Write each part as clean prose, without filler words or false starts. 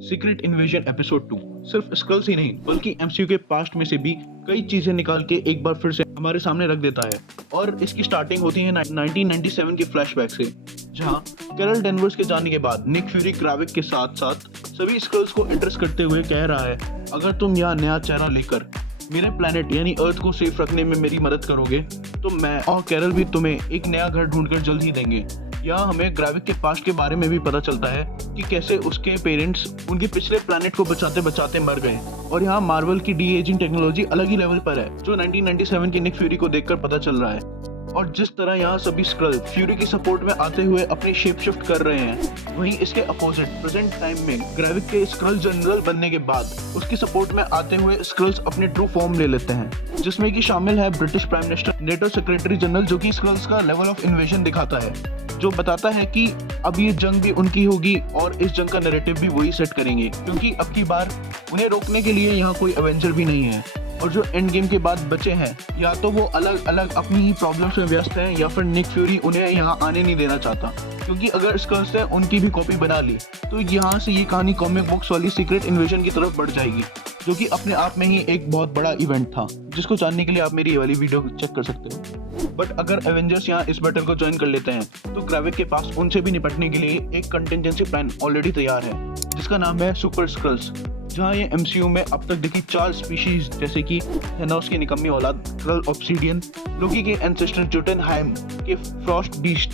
Secret invasion episode 2 सिर्फ squirrels ही नहीं बल्कि एमसीयू के पास्ट में से भी कई चीजें निकाल के एक बार फिर से हमारे सामने रख देता है। और इसकी स्टार्टिंग होती है 1997 के फ्लैशबैक से, जहां कैरल डेनवर्स के जाने के बाद निक फ्यूरी ग्राविक के साथ साथ सभी स्क्रल्स को एड्रेस करते हुए कह रहा है, अगर तुम यहाँ नया चेहरा लेकर मेरे प्लेनेट यानी अर्थ को सेफ रखने में मेरी मदद करोगे तो मैं और कैरल भी तुम्हें एक नया घर ढूंढकर जल्द ही देंगे। यहाँ हमें ग्राविक के पास्ट के बारे में भी पता चलता है कि कैसे उसके पेरेंट्स उनके पिछले प्लेनेट को बचाते बचाते मर गए। और यहाँ मार्वल की डी एजिंग टेक्नोलॉजी अलग ही लेवल पर है, जो 1997 की निक फ्यूरी को देखकर पता चल रहा है। और जिस तरह यहाँ सभी स्क्रल फ्यूरी की सपोर्ट में आते हुए अपनी शेप शिफ्ट कर रहे हैं, वहीं इसके अपोजिट प्रेजेंट टाइम में ग्राविक के स्क्रल जनरल बनने के बाद उसकी सपोर्ट में आते हुए स्क्रल्स अपने ट्रू फॉर्म ले लेते हैं, जिसमें कि शामिल है British prime minister, NATO secretary general, जो कि स्क्रल्स का लेवल ऑफ इन्वेजन दिखाता है, जो बताता है कि अब ये जंग भी उनकी होगी और इस जंग का नैरेटिव भी वही सेट करेंगे, क्योंकि अब की बार उन्हें रोकने के लिए यहाँ कोई एवेंजर भी नहीं है। और जो एंड गेम के बाद बचे हैं, या तो वो अलग अलग अपनी ही प्रॉब्लम्स में व्यस्त हैं, या फिर निक फ्यूरी उन्हें यहाँ आने नहीं देना चाहता, क्योंकि अगर स्क्रल्स ने उनकी भी कॉपी बना ली तो यहाँ से ये कहानी कॉमिक बुक्स वाली सीक्रेट इन्वेजन की तरफ बढ़ जाएगी, जो कि अपने आप में ही एक बहुत बड़ा इवेंट था, जिसको जानने के लिए आप मेरी ये वाली वीडियो चेक कर सकते हो। बट अगर एवेंजर्स यहाँ इस बैटल को ज्वाइन कर लेते हैं तो ग्राविक के पास उनसे भी निपटने के लिए एक कंटिजेंसी प्लान ऑलरेडी तैयार है, जिसका नाम है सुपर स्क्रल्स। जहाँ ये एमसीयू में अब तक दिखी 4 स्पीशीज जैसे कि थेनोस की निकम्मी औलाद स्क्रल ऑब्सीडियन, लोकी के एंसेस्टर जोटनहाइम के फ्रॉस्ट बीस्ट,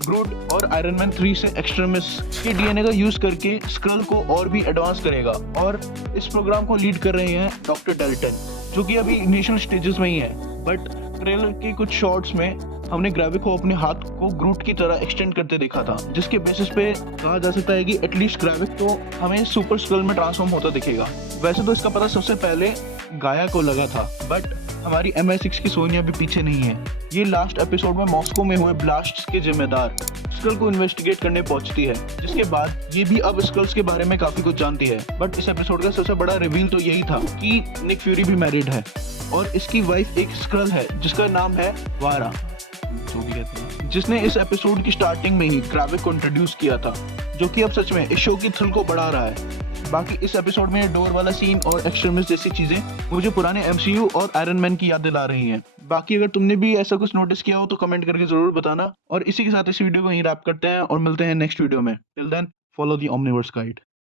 ग्रूट और आयरन मैन 3 से एक्सट्रीमिस के डीएनए का यूज करके स्क्रल को और भी एडवांस करेगा। और इस प्रोग्राम को लीड कर रहे हैं डॉक्टर डेल्टन, जो कि अभी इनिशियल स्टेजेस में ही है। बट ट्रेलर के कुछ शॉट्स में हमने ग्राविक को अपने हाथ को ग्रूट की तरह एक्सटेंड करते देखा था, जिसके बेसिस पे कहा जा सकता है कि एटलीस्ट ग्राविक को हमें सुपर स्क्रल में ट्रांसफॉर्म होता दिखेगा। वैसे तो इसका पता सबसे पहले गाया को लगा था, बट हमारी MI6 की सोनिया भी पीछे नहीं है। ये लास्ट एपिसोड में मॉस्को में हुए ब्लास्ट के जिम्मेदार स्क्रल को इन्वेस्टिगेट करने पहुंचती है, जिसके बाद ये भी अब स्क्रल्स के बारे में काफी कुछ जानती है। बट इस एपिसोड का सबसे बड़ा रिवील तो यही था कि निक फ्यूरी भी मैरिड है और इसकी वाइफ एक स्क्रल है जिसका नाम है वारा, जो भी कहते हैं, जिसने इस एपिसोड की स्टार्टिंग में ही ग्राविक को इंट्रोड्यूस किया था, जो कि अब सच में इस शो की थ्रिल को बढ़ा रहा है। बाकी इस एपिसोड में डोर वाला सीन और एक्सट्रीमिस्ट जैसी चीजें मुझे पुराने MCU और आयरन मैन की याद दिला रही हैं। बाकी अगर तुमने भी ऐसा कुछ नोटिस किया हो तो कमेंट करके जरूर बताना। और इसी के साथ इस वीडियो को यहीं रैप करते हैं और मिलते हैं नेक्स्ट वीडियो में। Till then follow the Omniverse guide.